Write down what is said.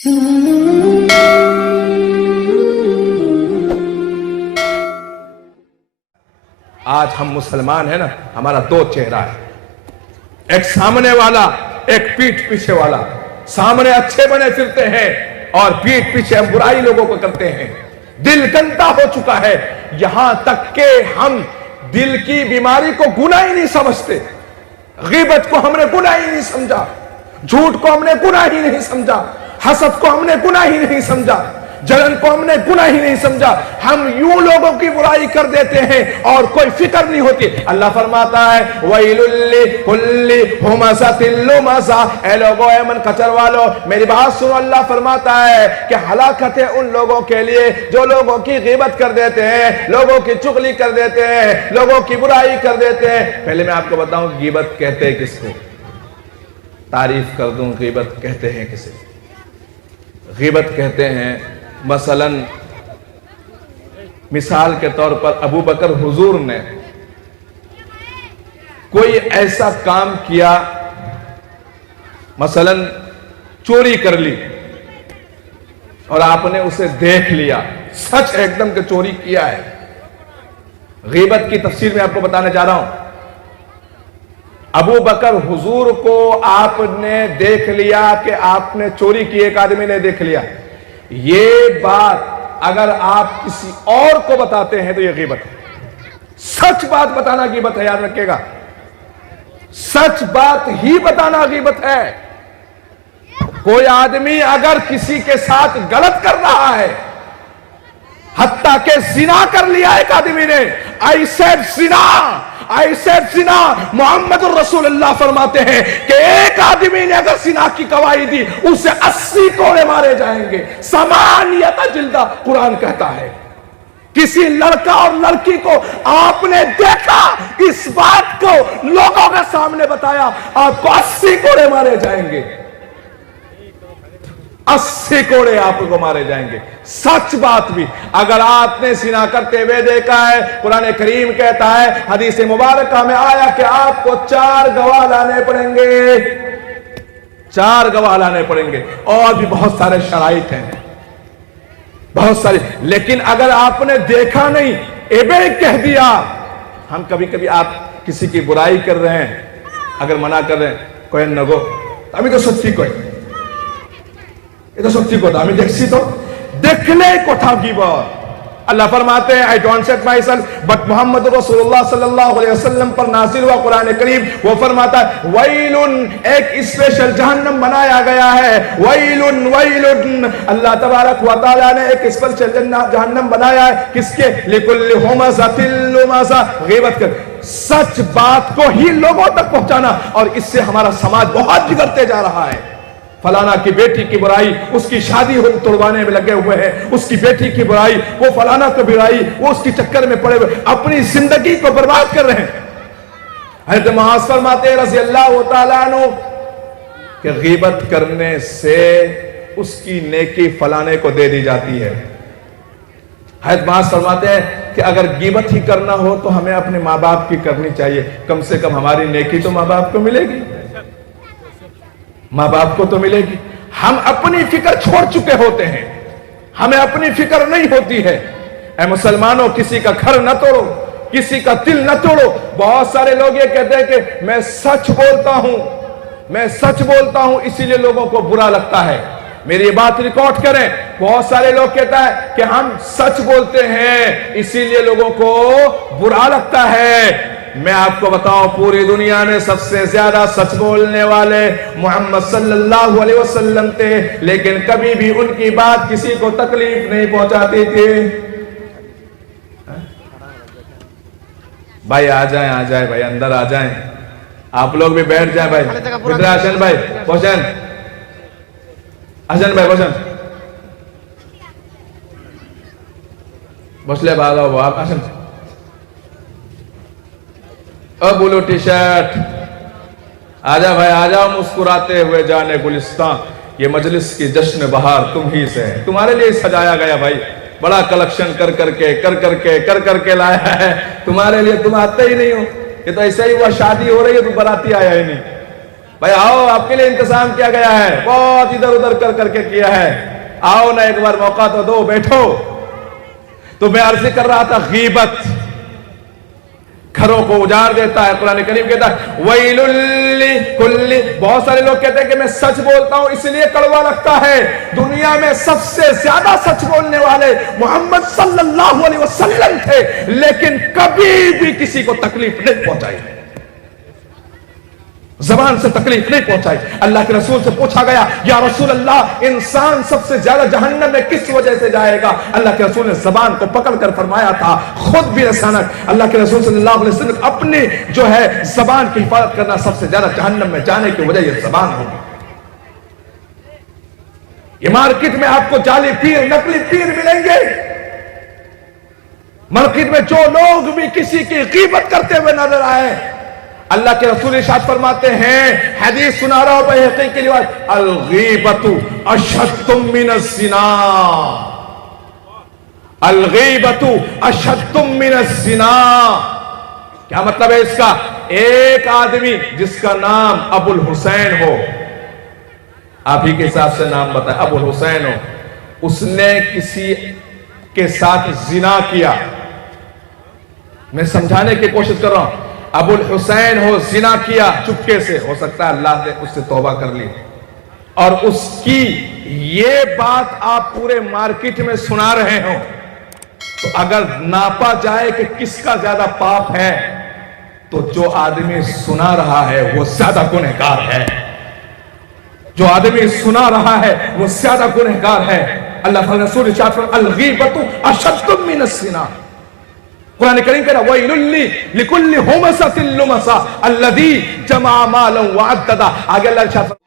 آج ہم مسلمان ہیں نا، ہمارا دو چہرہ ہے، ایک سامنے والا، ایک پیٹھ پیچھے والا۔ سامنے اچھے بنے پھرتے ہیں اور پیٹھ پیچھے ہم برائی لوگوں کو کرتے ہیں۔ دل گندا ہو چکا ہے، یہاں تک کہ ہم دل کی بیماری کو گناہ ہی نہیں سمجھتے۔ غیبت کو ہم نے گناہ ہی نہیں سمجھا، جھوٹ کو ہم نے گناہ ہی نہیں سمجھا، حسد کو ہم نے گناہ ہی نہیں سمجھا، جلن کو ہم نے گناہ ہی نہیں سمجھا۔ ہم یوں لوگوں کی برائی کر دیتے ہیں اور کوئی فکر نہیں ہوتی۔ اللہ فرماتا ہے وَيْلٌ لِكُلِّ هُمَزَةٍ لُمَزَةٍ، اے لوگو، اے من کچر والو، میری بات سنو۔ اللہ فرماتا ہے کہ ہلاکت ہے ان لوگوں کے لیے جو لوگوں کی غیبت کر دیتے ہیں، لوگوں کی چغلی کر دیتے ہیں، لوگوں کی برائی کر دیتے ہیں۔ پہلے میں آپ کو بتاؤں غیبت کہتے ہیں کس کو، تعریف کر دوں غیبت کہتے ہیں کسے۔ غیبت کہتے ہیں مثلا مثال کے طور پر ابو بکر حضور نے کوئی ایسا کام کیا، مثلا چوری کر لی اور آپ نے اسے دیکھ لیا، سچ ایک دم کہ چوری کیا ہے۔ غیبت کی تفسیر میں آپ کو بتانے جا رہا ہوں۔ ابو بکر حضور کو آپ نے دیکھ لیا کہ آپ نے چوری کی، ایک آدمی نے دیکھ لیا۔ یہ بات اگر آپ کسی اور کو بتاتے ہیں تو یہ غیبت ہے۔ سچ بات بتانا غیبت ہے، یاد رکھیے گا، سچ بات ہی بتانا غیبت ہے۔ کوئی آدمی اگر کسی کے ساتھ غلط کر رہا ہے، حتیٰ کہ زنا کر لیا ایک آدمی نے، I said زنا، محمد الرسول اللہ فرماتے ہیں کہ ایک آدمی نے اگر زنا کی گواہی دی اسے 80 کوڑے مارے جائیں گے، 8 جلدہ قرآن کہتا ہے۔ کسی لڑکا اور لڑکی کو آپ نے دیکھا، اس بات کو لوگوں کے سامنے بتایا، آپ کو 80 کوڑے مارے جائیں گے، 80 کوڑے آپ کو مارے جائیں گے۔ سچ بات بھی اگر آپ نے زنا کرتے ہوئے دیکھا ہے، قرآن کریم کہتا ہے، حدیث مبارکہ میں آیا کہ آپ کو 4 گواہ لانے پڑیں گے، 4 گواہ لانے پڑیں گے، اور بھی بہت سارے شرائط ہیں، بہت ساری۔ لیکن اگر آپ نے دیکھا نہیں، ایبے کہہ دیا۔ ہم کبھی کبھی آپ کسی کی برائی کر رہے ہیں، اگر منع کر رہے ہیں کوئی نگو ابھی تو سچی کوئی আমি দেখছি তো, দেখলে কোথাও গীবত। اللہ فرماتے ہیں I don't set myself but محمد رسول اللہ صلی اللہ علیہ وسلم پر نازل ہوا قرآن کریم، وہ فرماتا ہے ویلن، ایک اسپیشل جہنم بنایا گیا ہے، ویلن، اللہ تبارک و تعالیٰ نے ایک اسپیشل جہنم بنایا ہے، کس کے؟ لِكُلِّ هُمَزَةٍ لُمَزَةٍ، غیبت کر، سچ بات کو ہی لوگوں تک پہنچانا، اور اس سے ہمارا سماج بہت بگڑتے جا رہا ہے۔ فلانا کی بیٹی کی برائی، اس کی شادی توڑوانے میں لگے ہوئے ہیں، اس کی بیٹی کی برائی، وہ فلانا کی برائی، وہ اس کی چکر میں پڑے ہوئے اپنی زندگی کو برباد کر رہے ہیں۔ حضرت معاذ فرماتے ہیں رضی اللہ تعالیٰ عنہ کہ غیبت کرنے سے اس کی نیکی فلانے کو دے دی جاتی ہے۔ حضرت معاذ فرماتے ہیں کہ اگر غیبت ہی کرنا ہو تو ہمیں اپنے ماں باپ کی کرنی چاہیے، کم سے کم ہماری نیکی تو ماں باپ کو ملے گی، ماں باپ کو تو ملے گی۔ ہم اپنی فکر چھوڑ چکے ہوتے ہیں، ہمیں اپنی فکر نہیں ہوتی ہے۔ اے مسلمانوں، کسی کا گھر نہ توڑو، کسی کا دل نہ توڑو۔ بہت سارے لوگ یہ کہتے ہیں کہ میں سچ بولتا ہوں اسی لیے لوگوں کو برا لگتا ہے۔ میری یہ بات ریکارڈ کریں، بہت سارے لوگ کہتا ہے کہ ہم سچ بولتے ہیں اسی لیے لوگوں کو برا لگتا ہے۔ میں آپ کو بتاؤں، پوری دنیا میں سب سے زیادہ سچ بولنے والے محمد صلی اللہ علیہ وسلم تھے، لیکن کبھی بھی ان کی بات کسی کو تکلیف نہیں پہنچاتی تھی۔ بھائی آ جائیں بھائی، اندر آ جائیں، آپ لوگ بھی بیٹھ جائیں بھائی۔ ادھر حسن بھائی بوشن، حسن بھائی بوشن بوشلے بھاگا ہوا آپ حسن بلو ٹی شرٹ، آجا بھائی آجاؤ، مسکراتے ہوئے جانے گلستان، یہ مجلس کی جشن بہار تم ہی سے ہے، تمہارے لیے سجایا گیا بھائی، بڑا کلیکشن کر کے لایا ہے تمہارے لیے، تم آتے ہی نہیں ہو، یہ تو ایسا ہی ہوا شادی ہو رہی ہے تو براتی آیا ہی نہیں۔ بھائی آؤ آپ کے لیے انتظام کیا گیا ہے، بہت ادھر ادھر کر کے کیا ہے، آؤ نا ایک بار موقع تو دو، بیٹھو۔ تو میں عرض کر رہا تھا غیبت گھروں کو اجاڑ دیتا ہے۔ قرآن کریم کہتا ہے وَيْلٌ لِكُلِّ، بہت سارے لوگ کہتے ہیں کہ میں سچ بولتا ہوں اس لیے کڑوا لگتا ہے۔ دنیا میں سب سے زیادہ سچ بولنے والے محمد صلی اللہ علیہ وسلم تھے، لیکن کبھی بھی کسی کو تکلیف نہیں پہنچائی، زبان سے تکلیف نہیں پہنچائی۔ اللہ کے رسول سے پوچھا گیا یا رسول اللہ انسان سب سے زیادہ جہنم میں کس وجہ سے جائے گا؟ اللہ کے رسول نے زبان کو پکڑ کر فرمایا تھا، خود بھی لسانک، اللہ کے رسول صلی اللہ علیہ وسلم اپنی جو ہے زبان کی حفاظت کرنا، سب سے زیادہ جہنم میں جانے کی وجہ یہ زبان ہوگی۔ یہ مارکیٹ میں آپ کو جعلی پیر، نقلی پیر ملیں گے، مارکیٹ میں جو لوگ بھی کسی کی غیبت کرتے ہوئے نظر آئے، اللہ کے رسول ارشاد فرماتے ہیں، حدیث سنا رہا ہوں بہقی کی روایت، الغیبت اشد من الزنا، الغیبت اشد من الزنا۔ کیا مطلب ہے اس کا؟ ایک آدمی جس کا نام ابو الحسین ہو، آپ ہی کے حساب سے نام بتائیں، ابو الحسین ہو، اس نے کسی کے ساتھ زنا کیا، میں سمجھانے کی کوشش کر رہا ہوں، ابو الحسین ہو، زنا کیا چپکے سے، ہو سکتا ہے اللہ نے اس سے توبہ کر لی، اور اس کی یہ بات آپ پورے مارکیٹ میں سنا رہے ہو، تو اگر ناپا جائے کہ کس کا زیادہ پاپ ہے، تو جو آدمی سنا رہا ہے وہ زیادہ گنہگار ہے، جو آدمی سنا رہا ہے وہ زیادہ گنہگار ہے۔ اللہ تعالیٰ رسول ارشاد فرماتے ہیں الغیبت اشد من الزنا۔ قرآن کریم کہہ رہا وَيْلٌ لِكُلِّ هُمَزَةٍ لُمَزَةٍ الَّذِي جَمَعَ مَالًا وَعَدَّدَهُ۔ آگے اللہ ارشاد